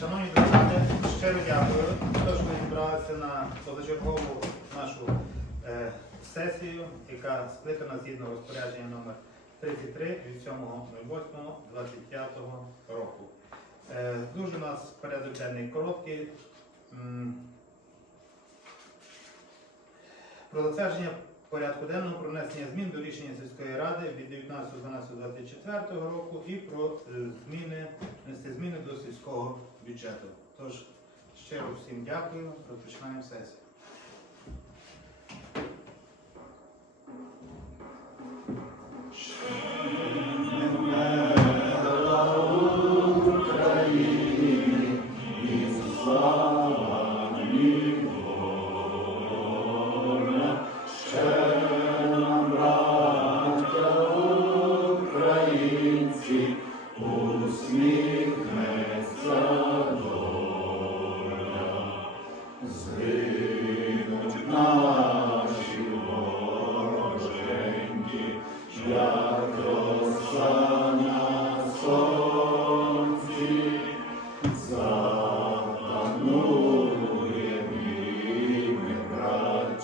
Шановні депутати, щиро дякую, що ви зібралися на позачергову нашу е, сесію, яка скликана згідно розпорядження номер 33 від 7.08.25 року. Е, дуже у нас порядок денний короткий. Про затвердження порядку денного про внесення змін до рішення сільської ради від 19.12.24 року і про е, зміни, зміни до сільського бюджету. Тож щиро всім дякую, розпочинаємо сесію.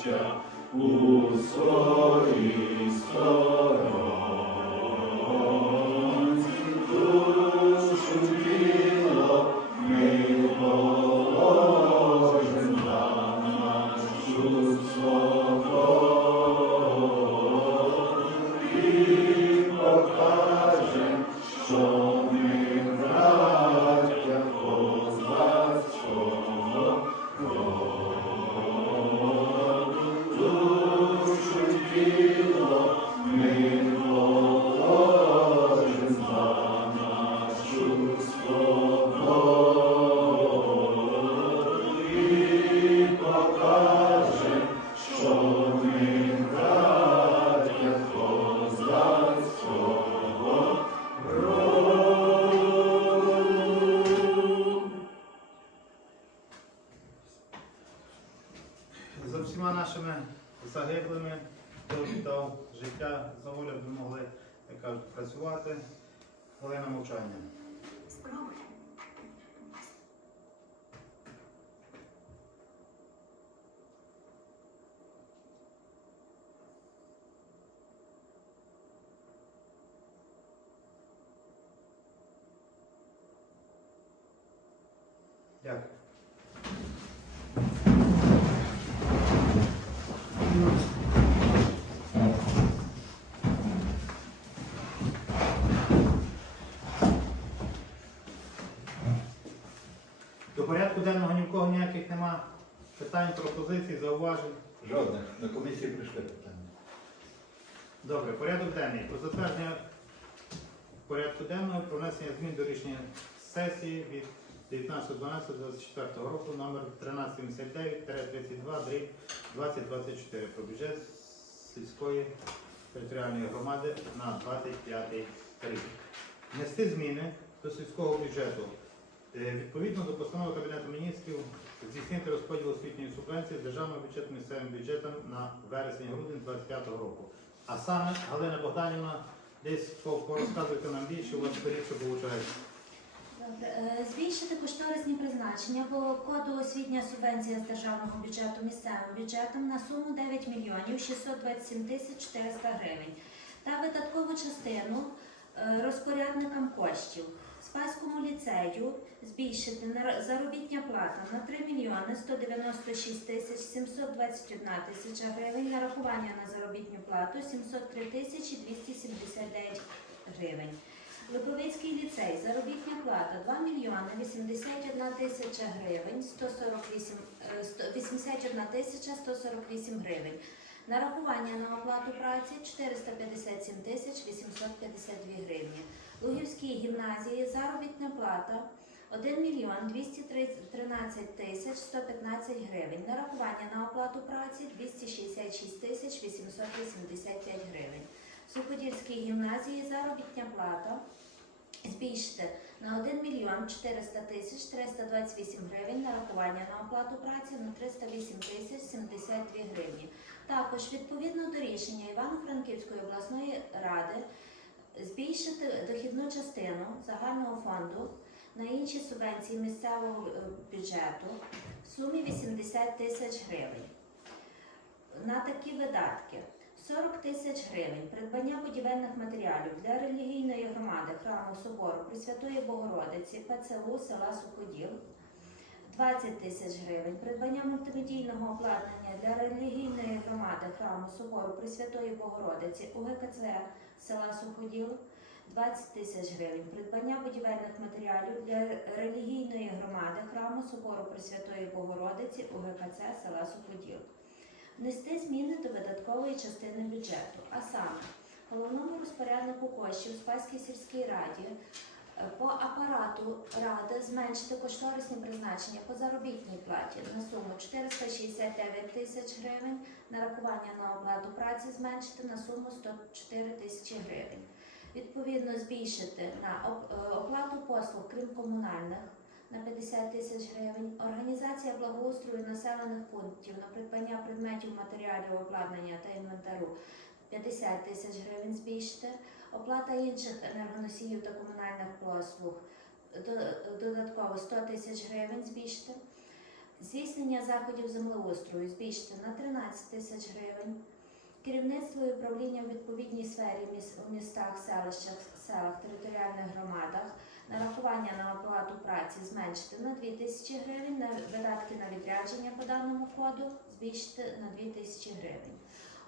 Браття, у своїй працювати. Хвилина мовчання. Спробуй. Дякую. До порядку денного ні в кого ніяких нема питань, пропозицій, зауважень. Жодних. На комісії прийшли питання. Добре, порядок денний. Про затвердження порядку денного про внесення змін до рішення сесії від 19.12.24 року номер 1379-32 2024 про бюджет сільської територіальної громади на 25 рік. Внести зміни до сільського бюджету. Е, Відповідно до постанови Кабінету міністрів здійснити розподіл освітньої субвенції з державного бюджету місцевим бюджетом на вересень-грудень 2025 року. А саме Галина Богданівна, десь порозказуйте нам більше, у вас скоріше виходить. Е, Збільшити кошторисні призначення по коду освітня субвенція з державного бюджету місцевим бюджетом на суму 9 мільйонів 627 тисяч 400 гривень та видаткову частину е, розпорядникам коштів. Спаському ліцею збільшити заробітня плата на 3 мільйони 196 тисяч 721 тисяча гривень, нарахування на заробітну плату 703 тисячі 279 гривень. Липовицький ліцей, заробітня плата 2 мільйони 81 тисяча гривень, 148, е, 100 81 тисяча 148 гривень. Нарахування на оплату праці 457 тисяч 852 гривні. Лугівській гімназії заробітна плата 1 мільйон 213 тисяч 115 гривень. Нарахування на оплату праці 266 тисяч 885 гривень. В Суходільській гімназії заробітня плата збільшити на 1 мільйон 400 тисяч 328 гривень нарахування на оплату праці на 308 тисяч 72 гривні. Також відповідно до рішення Івано-Франківської обласної ради збільшити дохідну частину загального фонду на інші субвенції місцевого е, бюджету в сумі 80 тисяч гривень. На такі видатки 40 тисяч гривень придбання будівельних матеріалів для релігійної громади храму собору Пресвятої Богородиці ПЦУ села Суходіл. 20 тисяч гривень придбання мультимедійного обладнання для релігійної громади храму собору Пресвятої Богородиці УГКЦ села Суходіл. 20 тисяч гривень придбання будівельних матеріалів для релігійної громади храму собору Пресвятої Богородиці УГКЦ села Суходіл. Внести зміни до видаткової частини бюджету, а саме головному розпоряднику коштів Спаській сільській раді по апарату ради зменшити кошторисні призначення по заробітній платі на суму 469 тисяч гривень, нарахування на оплату праці зменшити на суму 104 тисячі гривень. Відповідно, збільшити на е, оплату послуг, крім комунальних, на 50 тисяч гривень, організація благоустрою населених пунктів на придбання предметів, матеріалів, обладнання та інвентарю 50 тисяч гривень збільшити, оплата інших енергоносіїв та комунальних послуг додатково 100 тисяч гривень збільшити, здійснення заходів землеустрою збільшити на 13 тисяч гривень. Керівництво і управління в відповідній сфері у містах, селищах, селах, територіальних громадах нарахування на оплату праці зменшити на 2 тисячі гривень, видатки на відрядження по даному коду збільшити на 2 тисячі гривень.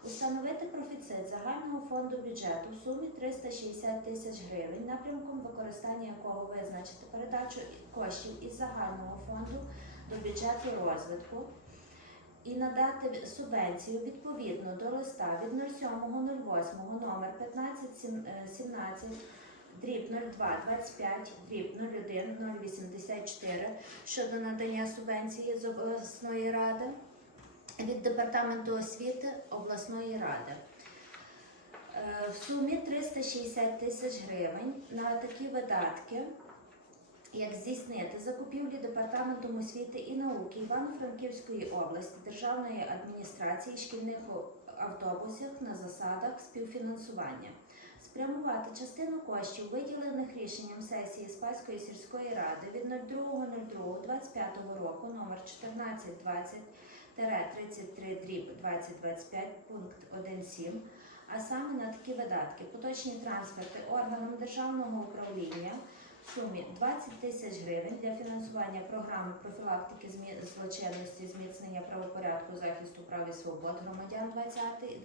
Установити профіцит загального фонду бюджету в сумі 360 тисяч гривень, напрямком використання якого визначити передачу коштів із загального фонду до бюджету розвитку і надати субвенцію відповідно до листа від 07.08 номер 1517 дріб 02 25 дріб 01 084 щодо надання субвенції з обласної ради від департаменту освіти обласної ради. Е, В сумі 360 тисяч гривень на такі видатки, як здійснити закупівлі департаментом освіти і науки Івано-Франківської області державної адміністрації шкільних автобусів на засадах співфінансування спрямувати частину коштів, виділених рішенням сесії Спаської сільської ради від 02.02.25 року номер 1420 33 дріб 2025 пункт 1.7, а саме на такі видатки поточні трансферти органам державного управління в сумі 20 тисяч гривень для фінансування програми профілактики злочинності, зміцнення правопорядку, захисту прав і свобод громадян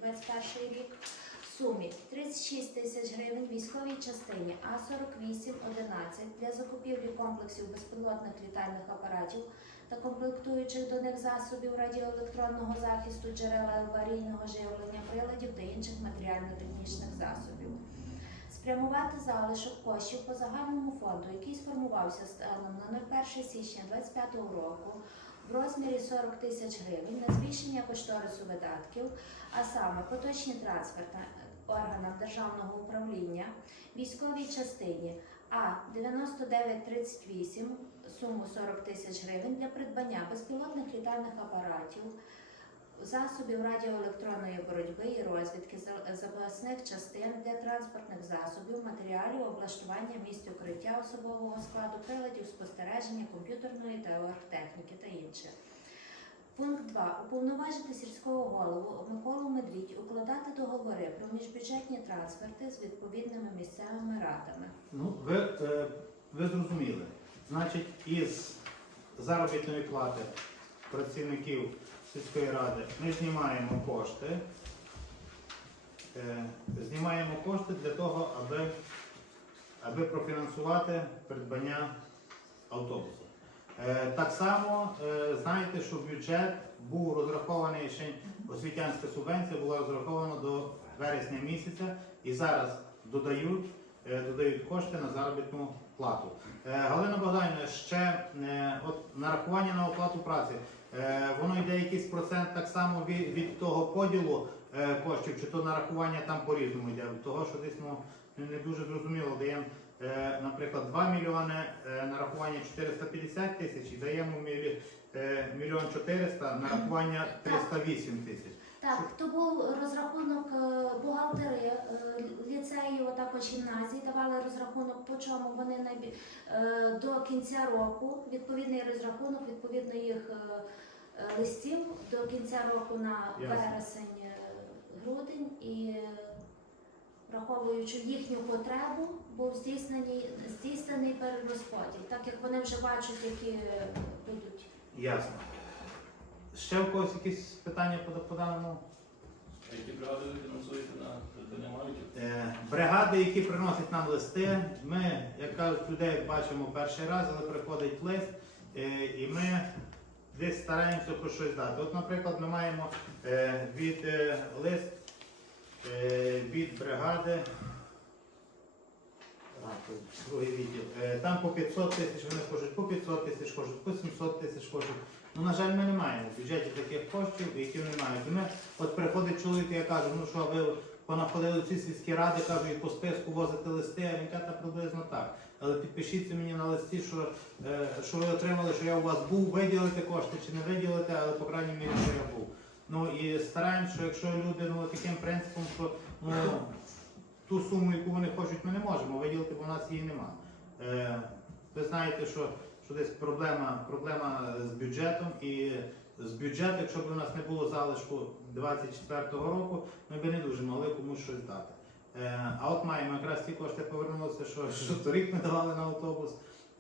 20-21 рік. В сумі 36 тисяч гривень військовій частині А4811 для закупівлі комплексів безпілотних літальних апаратів та комплектуючих до них засобів радіоелектронного захисту, джерела аварійного живлення, приладів та інших матеріально-технічних засобів. Спрямувати залишок коштів по загальному фонду, який сформувався станом на 01 січня 2025 року в розмірі 40 тисяч гривень на збільшення кошторису видатків, а саме поточні трансферти органам державного управління, військовій частині А 9938 суму 40 тисяч гривень для придбання безпілотних літальних апаратів, засобів радіоелектронної боротьби і розвідки, за- запасних частин для транспортних засобів, матеріалів, облаштування місць укриття особового складу, приладів спостереження, комп'ютерної та оргтехніки та інше. Пункт 2. Уповноважити сільського голову Миколу Медвідь укладати договори про міжбюджетні трансферти з відповідними місцевими радами. Ну, ви, е, ви зрозуміли. Значить, із заробітної плати працівників сільської ради ми знімаємо кошти. Е, знімаємо кошти для того, аби, аби профінансувати придбання автобусу. Е, так само е, знаєте, що бюджет був розрахований ще освітянська субвенція була розрахована до вересня місяця і зараз додають, е, додають кошти на заробітну плату. Галина Богданівна, ще от нарахування на оплату праці. Воно йде якийсь процент так само від, від того поділу коштів, чи то нарахування там по-різному йде. Того, що десь ну, не дуже зрозуміло, даємо, наприклад, 2 мільйони е, нарахування 450 тисяч і даємо е, мільйон 400 нарахування 308 тисяч. Так, то був розрахунок е, бухгалтери е, ліцею, також гімназії давали розрахунок, по чому вони е, до кінця року, відповідний розрахунок, відповідно їх е, е, листів до кінця року на вересень, е, грудень і е, враховуючи їхню потребу, був здійснений, здійснений перерозподіл, так як вони вже бачать, які е, будуть. Ясно. Ще в когось якісь питання по, по даному? Які бригади ви фінансуєте на мавіків? Е, Бригади, які приносять нам листи, ми, як кажуть, людей бачимо перший раз, але приходить лист, е, і ми десь стараємося про щось дати. От, наприклад, ми маємо е, від е, лист від бригади. Відділ. Е, Там по 500 тисяч вони хочуть, по 500 тисяч хочуть, по 700 тисяч хочуть. Ну, на жаль, ми не маємо в бюджеті таких коштів, які вони мають. І ми, от приходить чоловік, я кажу, ну що ви понаходили ці сільські ради, кажу, і по списку возите листи, а він каже, «Та приблизно так. Але підпишіться мені на листі, що, е, що ви отримали, що я у вас був, виділите кошти чи не виділите, але по крайній мірі, що я був. Ну і стараємося, що якщо люди ну, таким принципом, що ну, ту суму, яку вони хочуть, ми не можемо виділити, бо у нас її нема. Е, ви знаєте, що, що десь проблема, проблема з бюджетом і з бюджету, якщо б у нас не було залишку 24-го року, ми б не дуже могли комусь щось дати. Е, а от маємо якраз ті кошти повернулися, що, що торік ми давали на автобус,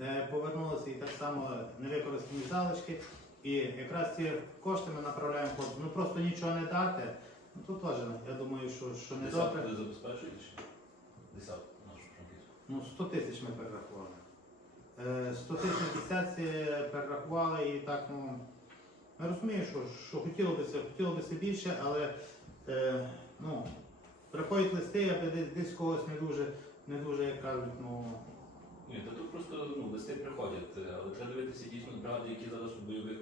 е, повернулися і так само невикористані залишки. І якраз ці кошти ми направляємо хлопцям. Ну просто нічого не дати. Ну тут теж, я думаю, що, що не Десятку добре. забезпечуєте ще? Десятку нашу франківську. Ну, 100 тисяч ми перерахували. Е, 100 тисяч десятці перерахували і так, ну. Я розумію, що, що хотілося, хотілося більше, але е, ну, приходять листи, аби десь, десь когось не дуже, не дуже, як кажуть, ну. Ні, та тут просто ну, листи приходять, е, але треба дивитися дійсно бригади, які зараз у бойових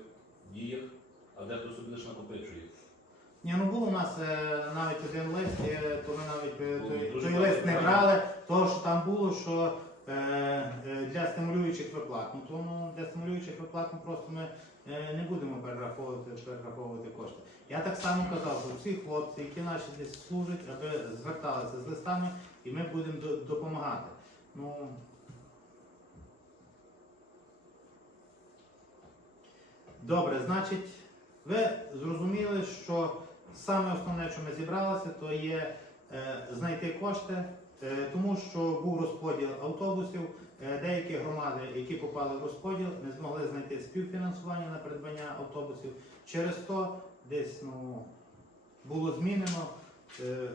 діях, а дехто собі лише накопичує. Ні, ну був у нас е, навіть один лист, е, то ми навіть е, той, дуже той лист не брали, того що там було, що е, е, для стимулюючих виплат. Ну то ну, для стимулюючих виплат ми просто ми е, не будемо перераховувати, перераховувати кошти. Я так само казав, що всі хлопці, які наші десь служать, аби зверталися з листами, і ми будемо до- допомагати. Ну, Добре, значить, ви зрозуміли, що саме основне, що ми зібралися, то є е, знайти кошти, е, тому що був розподіл автобусів. Е, деякі громади, які попали в розподіл, не змогли знайти співфінансування на придбання автобусів. Через то десь ну, було змінено е,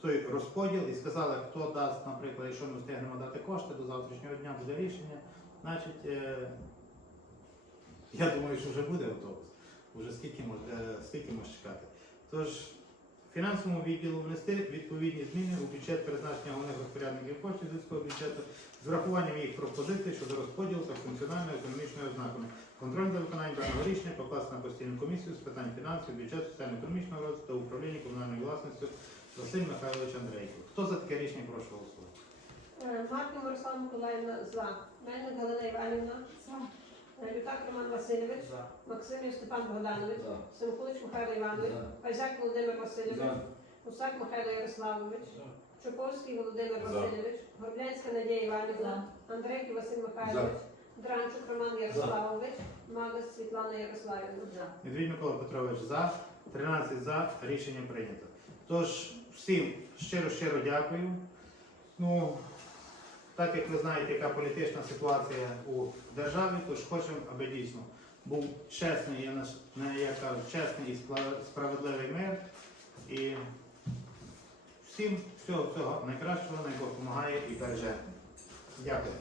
той розподіл і сказали, хто дасть, наприклад, якщо ми встигнемо дати кошти, до завтрашнього дня буде рішення. Значить, е, я думаю, що вже буде автобус. Уже скільки може, е, скільки може чекати. Тож фінансовому відділу внести відповідні зміни у бюджет призначення головних розпорядників коштів зв'язкового бюджету з врахуванням їх пропозицій щодо розподілу та функціонально-економічної ознаками. Контроль за виконанням даного рішення покласти на постійну комісію з питань фінансів, бюджету, соціально-економічного розвитку та управління комунальною власністю Василь Михайлович Андрейко. Хто за таке рішення прошу голосувати? Е, Марків Миколаївна за. Мельник Галина Іванівна. Е, Лютак Роман Васильович. Максимів Степан Богданович. Семкулич Михайло Іванович. Козяк Володимир Васильович. Гусак Михайло Ярославович. Чуповський Володимир За. Васильович. Горблянська Надія Іванівна. Андрейків Василь Михайлович. Дранчук Роман Ярославович. Магас Світлана Ярославівна. Медвідь Микола Петрович за, 13 за, рішення прийнято. Тож всім щиро-щиро дякую. Ну, так як ви знаєте, яка політична ситуація у державі, тож хочемо, аби дійсно був чесний, я не, я кажу, чесний і справедливий мир. І всім всього цього найкращого, най допомагає і береже. Дякую.